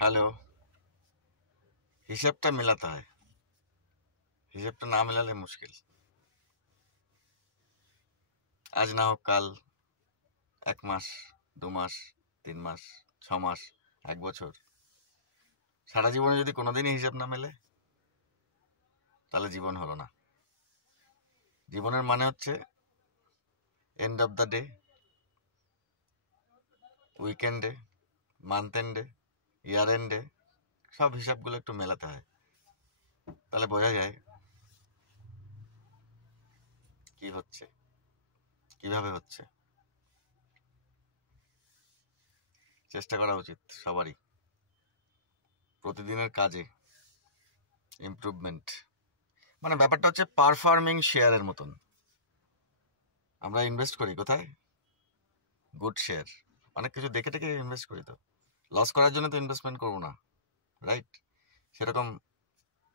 Hello. हिसाबটা মেলাতে হয়, হিসেবটা না মেলালে মুশকিল। আজ না হোক কাল, 1 মাস, 2 মাস, 3 মাস, 6 মাস, 1 বছর, সারা জীবনে যদি কোনোদিনই হিসাব না মেলে তাহলে জীবন হলো না। জীবনের মানে হচ্ছে এন্ড অফ দ্য ডে, উইকেন্ডে, মান্থ এন্ডে, ইয়ার এন্ডে সব হিসাবগুলো একটু মেলাতে হয়, তাহলে বোঝা যায় কি হচ্ছে, কিভাবে হচ্ছে। চেষ্টা করা উচিত সবারই, প্রতিদিনের কাজে ইমপ্রুভমেন্ট। মানে ব্যাপারটা হচ্ছে পারফর্মিং শেয়ারের মতন। আমরা ইনভেস্ট করি কোথায়? Good share. অনেক কিছু দেখে টেকে ইনভেস্ট করি, তো লস করার জন্য তো ইনভেস্টমেন্ট করবো না, রাইট? সেরকম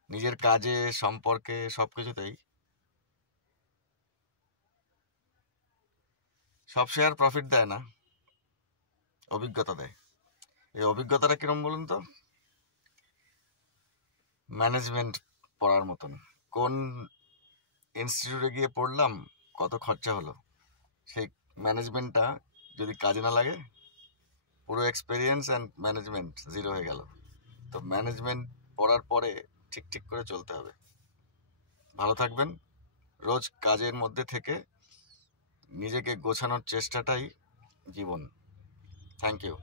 নিজের কাজে, সম্পর্কে, সব কিছুতেই সব শেয়ার প্রফিট দেয় না, অভিজ্ঞতা দেয়। এই অভিজ্ঞতাটা কিরম বলুন তো? ম্যানেজমেন্ট পড়ার মতন। কোন ইনস্টিটিউটে গিয়ে পড়লাম, কত খরচা হলো, সেই ম্যানেজমেন্টটা যদি কাজে না লাগে, পুরো এক্সপেরিয়েন্স অ্যান্ড ম্যানেজমেন্ট জিরো হয়ে গেল। তো ম্যানেজমেন্ট পড়ার পরে ঠিক ঠিক করে চলতে হবে। ভালো থাকবেন। রোজ কাজের মধ্যে থেকে নিজেকে গোছানোর চেষ্টাটাই জীবন। Thank you.